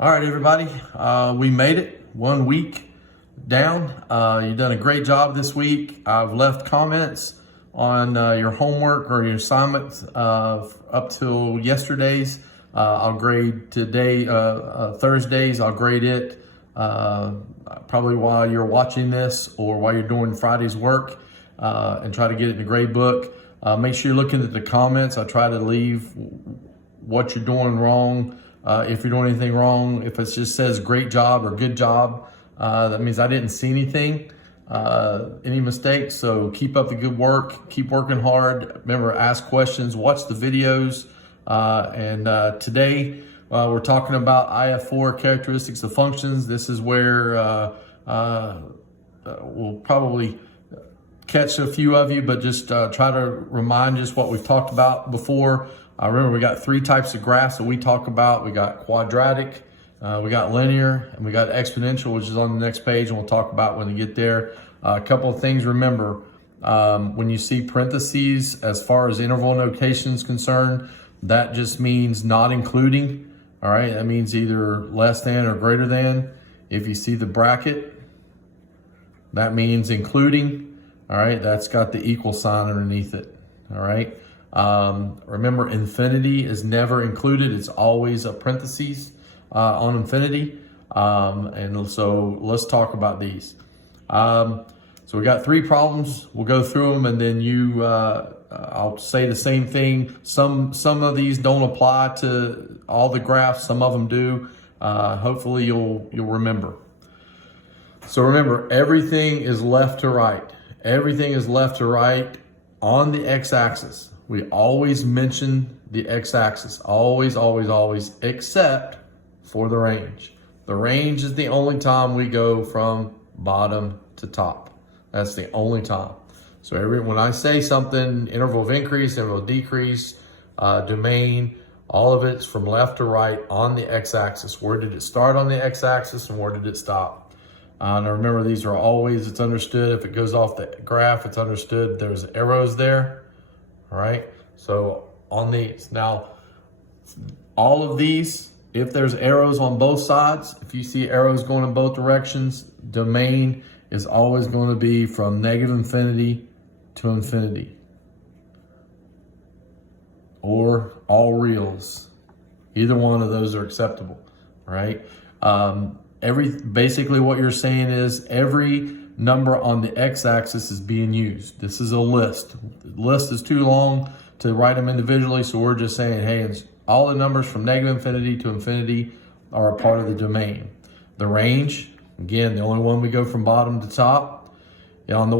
All right, everybody, we made it 1 week down. You've done a great job this week. I've left comments on your homework or your assignments up till yesterday's. I'll grade today, Thursdays, I'll grade it probably while you're watching this or while you're doing Friday's work and try to get it in the grade book. Make sure you're looking at the comments. I try to leave what you're doing wrong. If you're doing anything wrong, if it just says great job or good job, that means I didn't see anything, any mistakes. So keep up the good work, keep working hard. Remember, ask questions, watch the videos. Today we're talking about IF.4 characteristics of functions. This is where we'll probably catch a few of you, but just try to remind just what we've talked about before. Remember, we got three types of graphs that we talk about. We got quadratic, we got linear, and we got exponential, which is on the next page, and we'll talk about when we get there. A couple of things, remember, when you see parentheses, as far as interval notation is concerned, that just means not including, all right? That means either less than or greater than. If you see the bracket, that means including, all right? That's got the equal sign underneath it, all right? Remember, infinity is never included. It's always a parentheses on infinity. And so let's talk about these. So we got three problems. We'll go through them, and then I'll say the same thing. Some of these don't apply to all the graphs. Some of them do. Hopefully you'll remember. So remember, everything is left to right. Everything is left to right on the x-axis. We always mention the x-axis, always, always, always, except for the range. The range is the only time we go from bottom to top. That's the only time. So when I say something, interval of increase, interval of decrease, domain, all of it's from left to right on the x-axis. Where did it start on the x-axis and where did it stop? Now remember, these are always, it's understood. If it goes off the graph, it's understood there's arrows there. All right, so on these. Now, all of these, if there's arrows on both sides, if you see arrows going in both directions, domain is always going to be from negative infinity to infinity. Or all reals. Either one of those are acceptable, right? Basically what you're saying is every number on the x-axis is being used. This is a list. The list is too long to write them individually, so we're just saying, hey, all the numbers from negative infinity to infinity are a part of the domain. The range, again, the only one we go from bottom to top. On the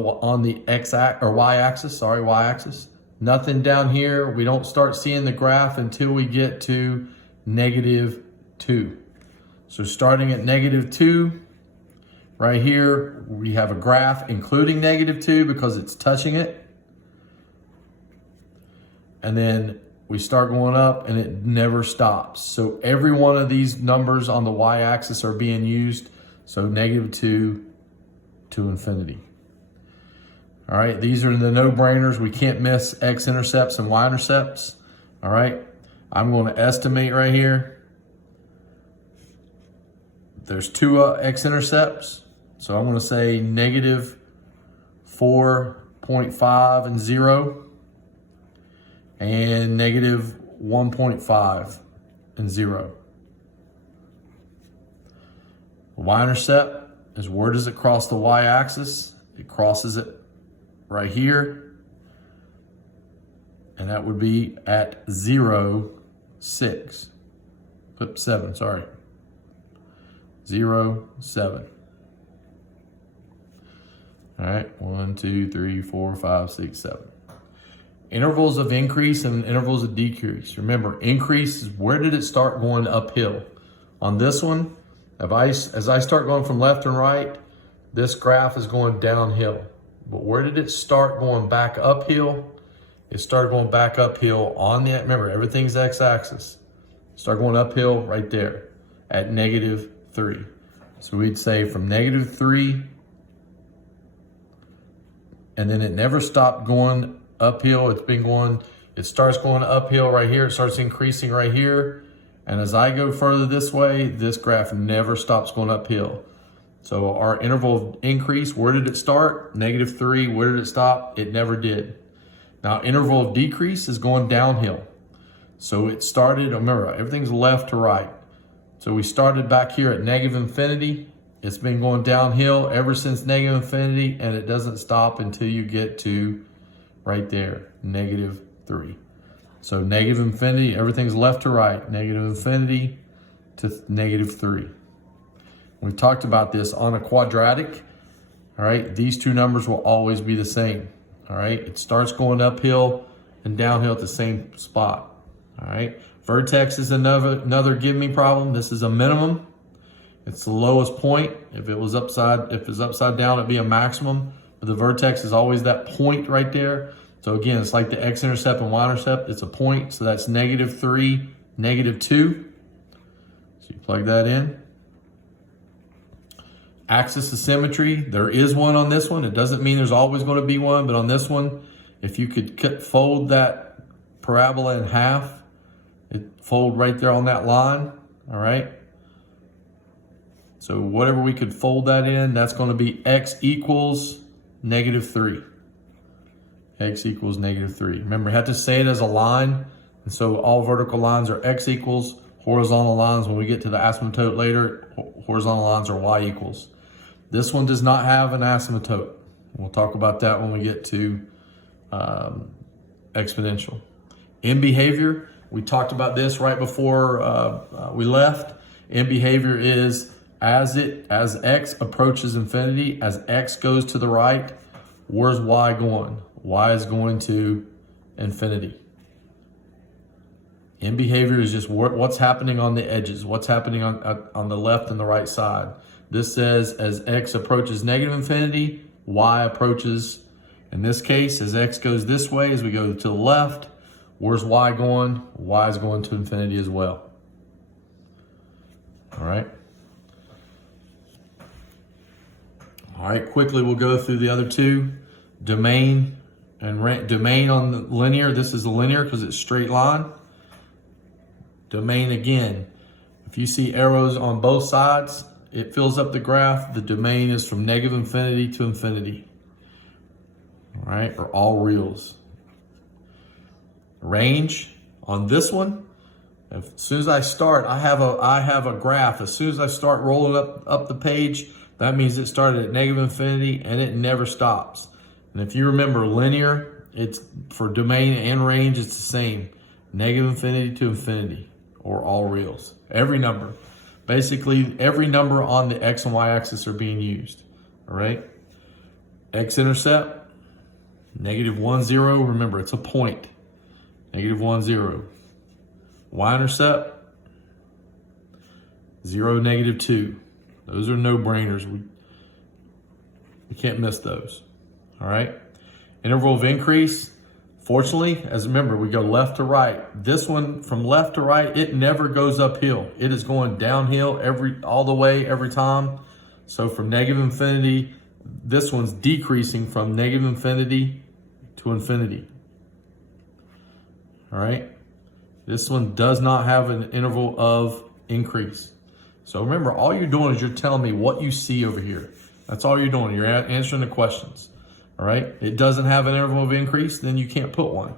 y-axis. Nothing down here. We don't start seeing the graph until we get to -2. So starting at -2. Right here, we have a graph including -2 because it's touching it. And then we start going up and it never stops. So every one of these numbers on the y-axis are being used. So -2 to infinity. All right, these are the no-brainers. We can't miss x-intercepts and y-intercepts. All right, I'm going to estimate right here. There's two x-intercepts. So I'm going to say -4.5 and 0 and -1.5 and 0. Y-intercept is where does it cross the y-axis? It crosses it right here. And that would be at 0, 6. 7, sorry. 0, 7. All right, 1, 2, 3, 4, 5, 6, 7. Intervals of increase and intervals of decrease. Remember, increase is where did it start going uphill? On this one, as I start going from left and right, this graph is going downhill. But where did it start going back uphill? It started going back uphill on the, remember, everything's x-axis. Start going uphill right there at -3. So we'd say from -3, and then it never stopped going uphill. It starts going uphill right here. It starts increasing right here. And as I go further this way, this graph never stops going uphill. So our interval of increase, where did it start? -3. Where did it stop? It never did. Now, interval of decrease is going downhill. So it started, remember, everything's left to right. So we started back here at -infinity. It's been going downhill ever since -infinity, and it doesn't stop until you get to right there, -3. So -infinity, everything's left to right, -infinity to -3. We've talked about this on a quadratic. All right, these two numbers will always be the same. All right, it starts going uphill and downhill at the same spot. All right, vertex is another give me problem. This is a minimum. It's the lowest point. If it's upside down, it'd be a maximum. But the vertex is always that point right there. So again, it's like the x-intercept and y-intercept. It's a point, so that's -3, -2. So you plug that in. Axis of symmetry, there is one on this one. It doesn't mean there's always going to be one, but on this one, if you could fold that parabola in half, it fold right there on that line, all right? So whatever we could fold that in, that's going to be x equals -3. X equals -3. Remember, you have to say it as a line, and so all vertical lines are x equals. Horizontal lines, when we get to the asymptote later, horizontal lines are y equals. This one does not have an asymptote. We'll talk about that when we get to exponential. In behavior, we talked about this right before we left. In behavior is as x approaches infinity, as x goes to the right, where's y going? Y is going to infinity. In behavior is just what's happening on the edges, what's happening on the left and the right side. This says as x approaches -infinity, y approaches, in this case, as x goes this way, as we go to the left, where's y going? Y is going to infinity as well. All right. All right, quickly we'll go through the other two. Domain and domain on the linear, this is the linear because it's straight line. Domain again, if you see arrows on both sides, it fills up the graph. The domain is from -infinity to infinity. All right, or all reals. Range on this one, as soon as I start, I have a graph. As soon as I start rolling up the page, that means it started at -infinity and it never stops. And if you remember linear, it's for domain and range, it's the same. -infinity to infinity, or all reals. Every number. Basically, every number on the x and y axis are being used. All right? X-intercept, -1, 0. Remember, it's a point. -1, 0. Y-intercept, 0, -2. Those are no-brainers. We can't miss those. All right? Interval of increase. Fortunately, as remember, we go left to right. This one, from left to right, it never goes uphill. It is going downhill all the way every time. So from -infinity, this one's decreasing from -infinity to infinity. All right? This one does not have an interval of increase. So remember, all you're doing is you're telling me what you see over here. That's all you're doing. You're answering the questions. All right, it doesn't have an interval of increase, then you can't put one.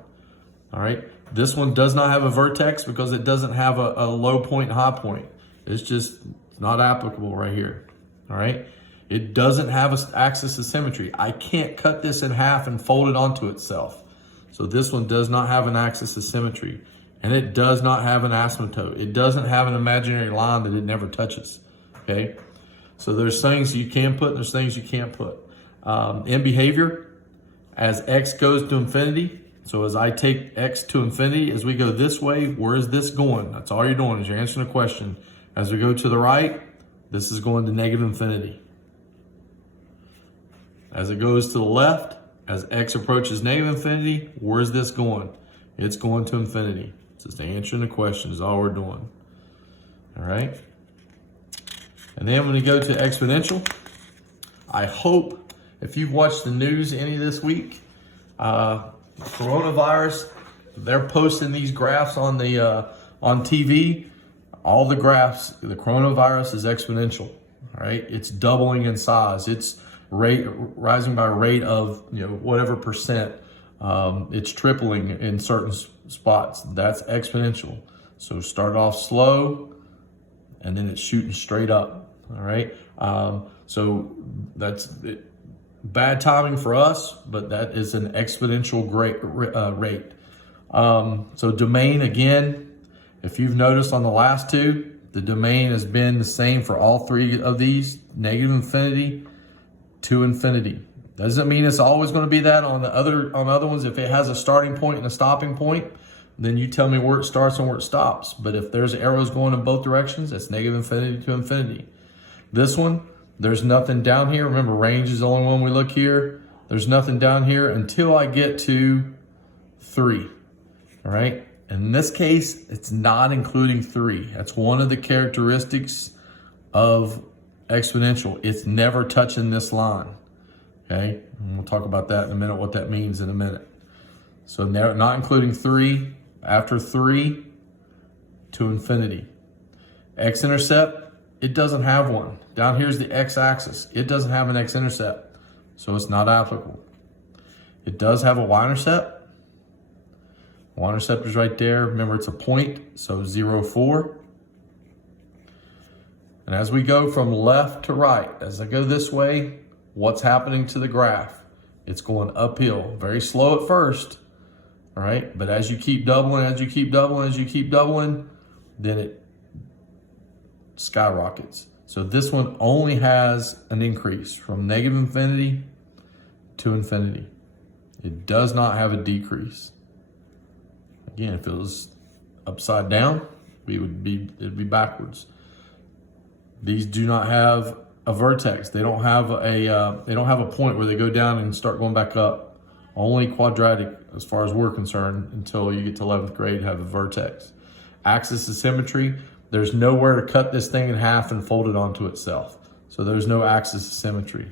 All right, this one does not have a vertex because it doesn't have a low point and high point. It's just not applicable right here. All right, it doesn't have an axis of symmetry. I can't cut this in half and fold it onto itself. So this one does not have an axis of symmetry, and it does not have an asymptote. It doesn't have an imaginary line that it never touches. Okay, so there's things you can put and there's things you can't put. In behavior, as x goes to infinity, so as I take x to infinity, as we go this way, where is this going? That's all you're doing is you're answering a question. As we go to the right, this is going to -infinity. As it goes to the left, as x approaches -infinity, where's this going? It's going to infinity. Just answering the question is all we're doing. All right? And then when you go to exponential, I hope if you've watched the news any this week, coronavirus, they're posting these graphs on the on TV. all the graphs, the coronavirus is exponential, all right? It's doubling in size. It's rising by a rate of, whatever percent. It's tripling in certain spots. That's exponential. So start off slow, and then it's shooting straight up, all right? So that's bad timing for us, but that is an exponential rate. So domain, again, if you've noticed on the last two, the domain has been the same for all three of these, negative infinity to infinity. Doesn't mean it's always going to be that on other ones. If it has a starting point and a stopping point, then you tell me where it starts and where it stops. But if there's arrows going in both directions, it's negative infinity to infinity. This one, there's nothing down here. Remember, range is the only one we look here. There's nothing down here until I get to 3, all right? In this case, it's not including 3. That's one of the characteristics of exponential. It's never touching this line, okay? And we'll talk about that in a minute, what that means in a minute. So not including 3, after 3 to infinity. X-intercept, it doesn't have one. Down here's the x-axis. It doesn't have an x-intercept, so it's not applicable. It does have a y-intercept. Y-intercept is right there. Remember, it's a point, so 0, 4. And as we go from left to right, as I go this way, what's happening to the graph? It's going uphill, very slow at first, all right? But as you keep doubling, then it skyrockets. So this one only has an increase from negative infinity to infinity. It does not have a decrease. Again, if it was upside down, it'd be backwards. These do not have a vertex. They don't have a point where they go down and start going back up. Only quadratic, as far as we're concerned, until you get to 11th grade, have a vertex. Axis of symmetry, there's nowhere to cut this thing in half and fold it onto itself. So there's no axis of symmetry.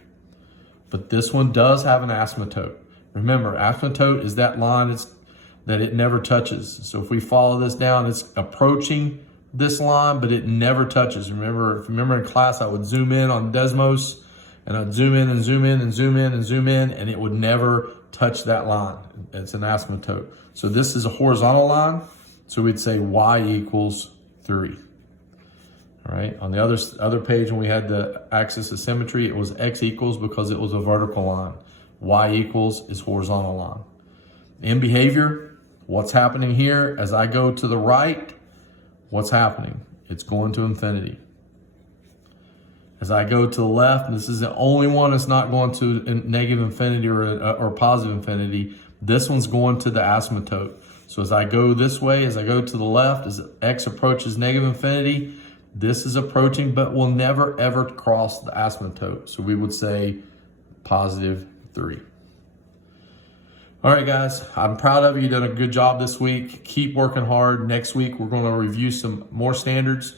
But this one does have an asymptote. Remember, asymptote is that line that it never touches. So if we follow this down, it's approaching this line, but it never touches. Remember, if you remember in class, I would zoom in on Desmos, and I'd zoom in and zoom in and zoom in and zoom in, and it would never touch that line. It's an asymptote. So this is a horizontal line, so we'd say y equals 3. All right, on the other page when we had the axis of symmetry, it was x equals because it was a vertical line. Y equals is horizontal line. In behavior, what's happening here? As I go to the right, what's happening? It's going to infinity. As I go to the left, this is the only one that's not going to negative infinity or positive infinity. This one's going to the asymptote. So as I go this way, as I go to the left, as x approaches negative infinity, this is approaching, but will never ever cross the asymptote. So we would say positive 3. All right, guys, I'm proud of you. You've done a good job this week. Keep working hard. Next week, we're going to review some more standards.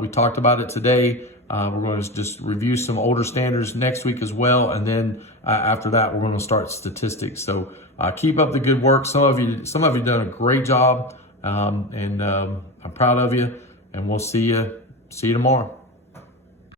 We talked about it today. We're going to just review some older standards next week as well. And then after that, we're going to start statistics. So keep up the good work. Some of you done a great job. And I'm proud of you. And we'll see you tomorrow.